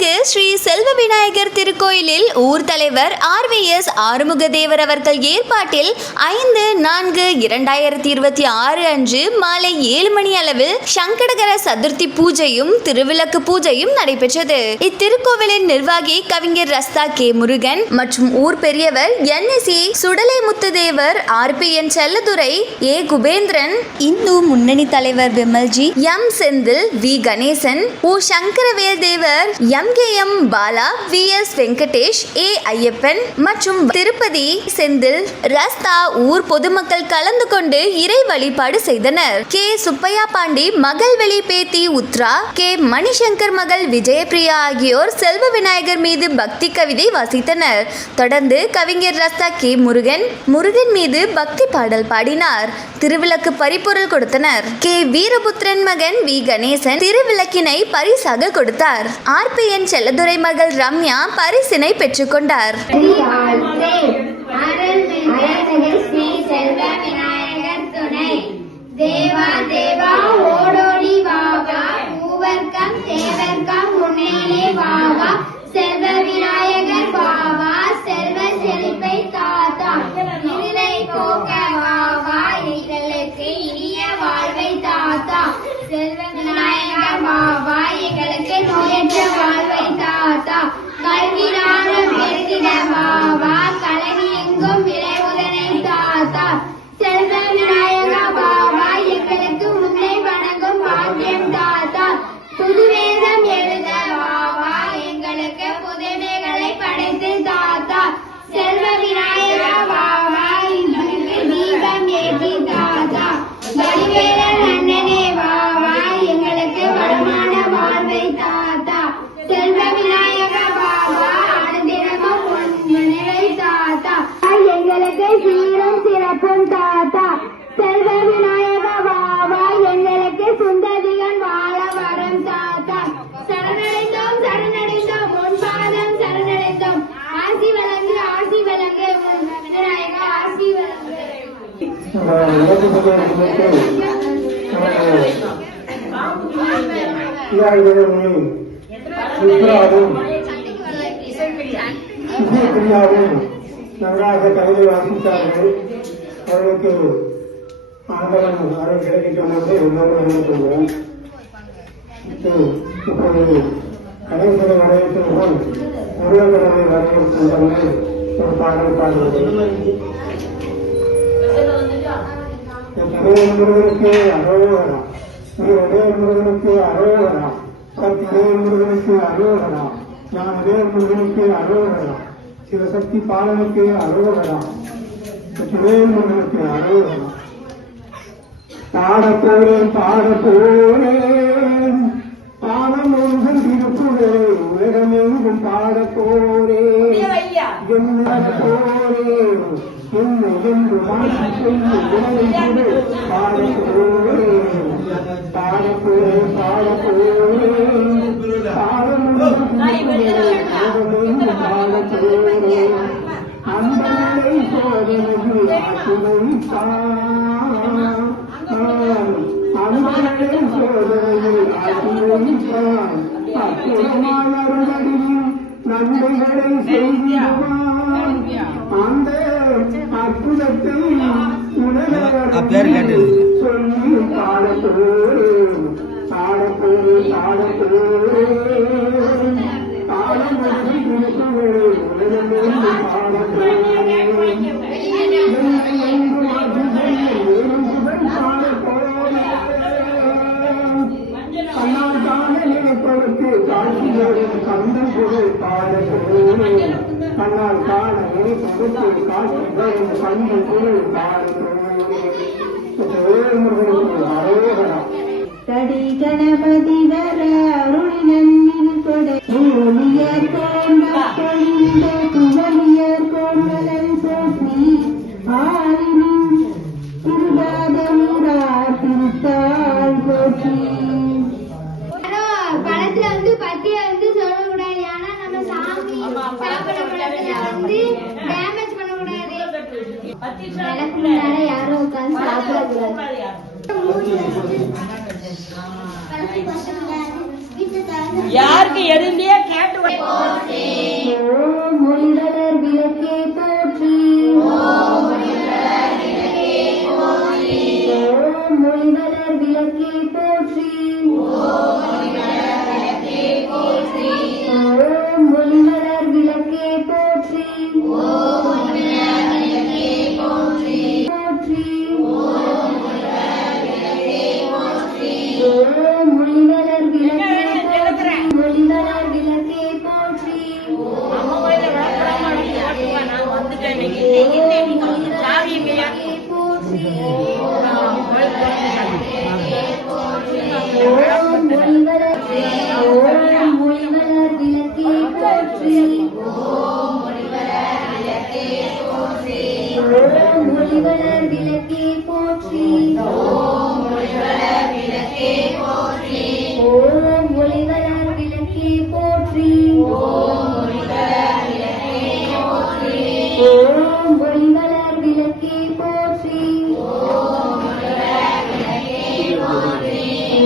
அருள்மிகு ஸ்ரீ செல்வ விநாயகர் திருக்கோயிலில் ஊர் தலைவர் RVS ஆறுமுகதேவர் அவர்கள் ஏற்பாட்டில் 5/4/2026 அன்று மாலை 7 மணி அளவில் சங்கடகர சதுர்த்தி பூஜையும் திருவிளக்கு பூஜையும் நடைபெற்றது. இத்திருக்கோவிலின் நிர்வாகி கவிஞர் ரஸ்தா K. முருகன் மற்றும் ஊர் பெரியவர் NSE Sudalai முத்துதேவர், RPN Chelladurai, A. Kubendran, Hindu முன்னணி தலைவர் விமல்ஜி, M. Senthil, V. Ganesan, U. Sankaravel Thevar, MKM Bala, VS Venkatesh, A. Ayyappan மற்றும் திருப்பதி செந்தில், ரஸ்தா ஊர் பொதுமக்கள் கலந்து கொண்டு இறை வழிபாடு செய்தனர். K. சுப்பையா பாண்டி மகள்வெளி பேத்தி உத்ரா, K. மணிசங்கர் மகள் விஜயபிரியா ஆகியோர் செல்வ விநாயகர் மீது பக்தி கவிதை வாசித்தனர். தொடர்ந்து கவிஞர் ரஸ்தா K. முருகன் மீது பக்தி பாடல் பாடினார். திருவிளக்கு பரிபொருள் கொடுத்தனர். K. வீரபுத்திரன் மகன் V. கணேசன் திருவிளக்கினை பரிசாக கொடுத்தார். RPN செல்லதுரை மகள் ரம்யா பரிசினை பெற்றுக்கொண்டார். நன்றாக கவிதை வாசித்தார்கள். அவர்களுக்கு ஆண்டவன் அருள் கிடைக்கும் என்று எல்லோரும் எண்ணிக்கொள்வோம். இப்போது கடைசியை வரவேற்போம். முருகனை வரவேற்கின்றன ஒரு பாடல் பாடுவது. முருகனுக்கு அரோகரா, முருகனுக்கு அரோகரா, முருகனுக்கு அரோகரா, முருகனுக்கு அரோகரா, சிவசக்தி பாலனுக்கு அரோகரா, முருகனுக்கு அரோகரா. பாடப்போறேன் பாடம் ஒன்றும் திருப்புடே உலகமெங்கும் பாடப்போறேன் என்னை என்று மாற்றி சொல்லி பாடப்போறேன் பாடம் பாடப்போறேன் அன்பனை சோதனையில் அன்பனை சோதனையில் அற்புதமானவர்களின் நன்மைகளை செய்வான். அந்த அற்புதத்தை உணர்ந்து சொல்லி பாடப்போறேன் கந்தன் புகழ் பாடப்போறேன் கண்ணால் காண நினைப்பதற்கு காட்சி கந்தன் புகழ் பாடப்போறேன். தடி கணபதி வர அருளினன் கொடை ஊழியர் கொண்ட குவலியர் கொண்டலன் போற்றி ஆளினின் திருவாதமுறார் திருத்தாள் போற்றி. படத்துல பத்திய சொல்லக்கூடாது. ஆனா நம்ம சாமி சாப்பிட படத்துல டேமேஜ் பண்ணக்கூடாது. யாரும் உட்காந்து சாப்பிடக்கூடாது. யாருக்கு எதுந்தே கேட்டு ஓம் ஒளிவளர் விளக்கே போற்றி ஓம் ஒளிவளர் விளக்கே போற்றி ஓம் ஒளிவளர் விளக்கே போற்றி போற்றி ஓம் ஒளிவளர் விளக்கே போற்றி ஒளிவளர் விளக்கே போற்றி அம்மா கோயில விளக்கடாம நான் வந்துட்டேன் இன்னைக்கு சாவி இல்லையா போற்றி கோயில் ஓம் ஒளிவளர் விளக்கே போற்றி ஓம் ஒளிவளர் விளக்கே போற்றி ஓம் ஒளிவளர் விளக்கே போற்றி ஓம் ஒளிவளர் விளக்கே போற்றி ஓம் ஒளிவளர் விளக்கே போற்றி ஓம் ஒளிவளர் விளக்கே போற்றி ஓம் ஒளிவளர் விளக்கே போற்றி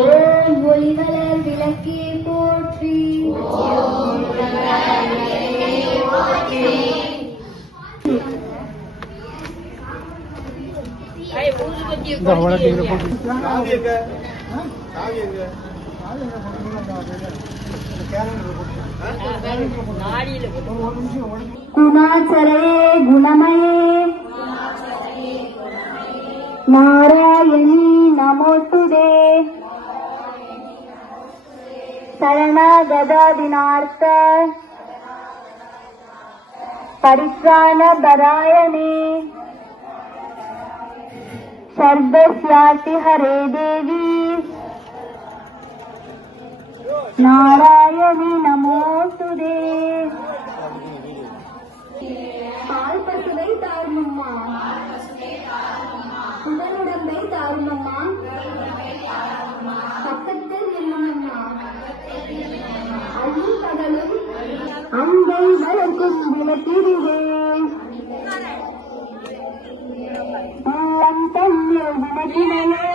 ஓம் ஒளிவளர் விளக்கே போற்றி குணாச்சரே குணமயே நாராயணி நமோஸ்துதே சரணாகதாதினார்த்த परित्राणपरायणे सर्वस्याति हरे देवी नारायणी नमोस्तुते பால் பசுவை தாருமம்மா உடலுடம்பை தாருமம்மா பக்கத்தில் என்னமம்மா அல்லும் பகலும் அன்பை வளர்க்கும் விளக்கிடுவே உள்ளம் தன்னில் விளக்கினையே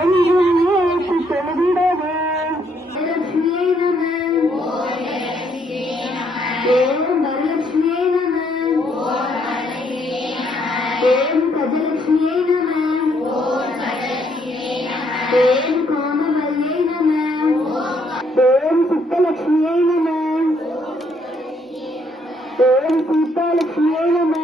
என்றும் ஏற்று தொழுதிடவே லட்சுமியை நம ஓம் வரலட்சுமியை நம ஓம் கஜலட்சுமியை நம ஓம் காமவல்லியை நம ஓம் சித்தலட்சுமியை நம ஓம் சீதாலட்சுமியை நம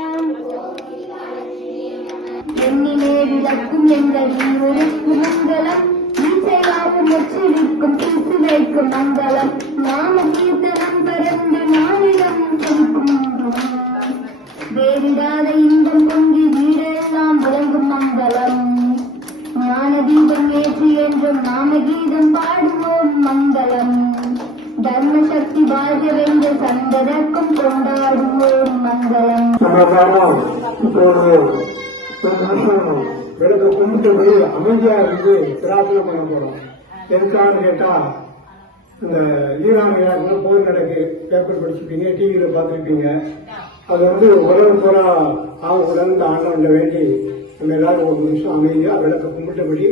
எண்ணிலே விளக்கும் எங்கள் ஊருக்கு மங்களம் ஈசையாவும் நெற்றிருக்கும் தீர்த்து வைக்கும் மங்களம் நாம கீர்த்தனம் பரந்து நாளிடம் கொடுக்கும் வேறிடாத இன்பம் பொங்கி வீடெல்லாம் விளங்கும் மங்களம் ஞான தீபம் ஏற்றி என்றும் நாம கீதம் பாடுவோம் மங்களம் தர்ம சக்தி வாழ்க வென்று சந்ததற்கும் கொண்டாடுவோம் மங்களம் விளக்கு கும்பிட்டு போய் அமைதியா இருந்து பிரார்த்தனை பண்ண போறோம். எதுக்கான்னு கேட்டா இந்த ஈரான் ஈராக்ல போர் நடக்கு, பேப்பர் படிச்சிருப்பீங்க, டிவியில பார்த்துருப்பீங்க. அது உலக பூரா ஆகுடன் இந்த ஆண்டவன் வேண்டி நம்ம எல்லாரும் ஒரு நிமிஷம் அமைதியா விளக்க கும்பிட்டபடி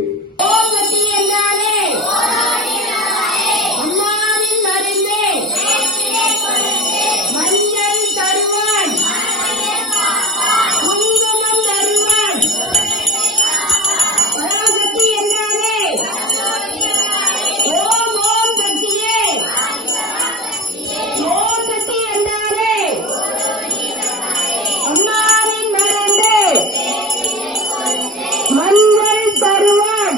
மஞ்சள் தருவான்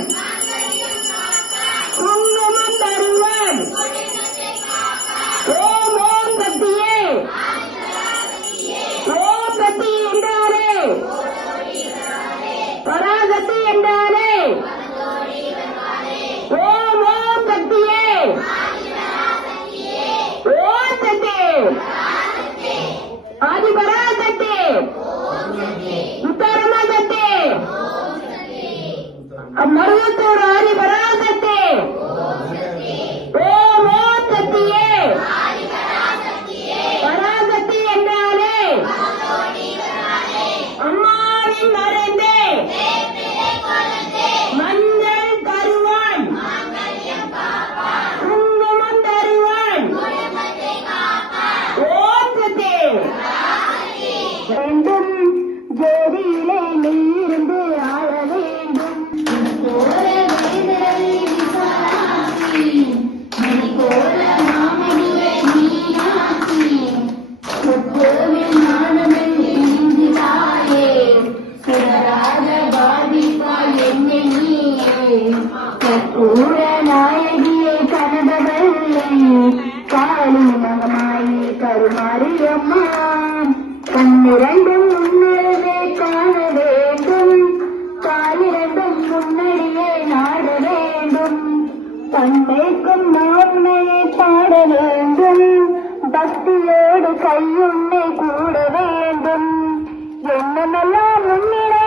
அம்மா கண்ணிரண்டும் முன்னரவே காண வேண்டும் காலிரண்டும் முன்னடியே நாட வேண்டும் தந்தைக்கும் மாமனை பாட வேண்டும் பக்தியோடு கையுண்ணை கூட வேண்டும் என்னமெல்லாம் முன்னிட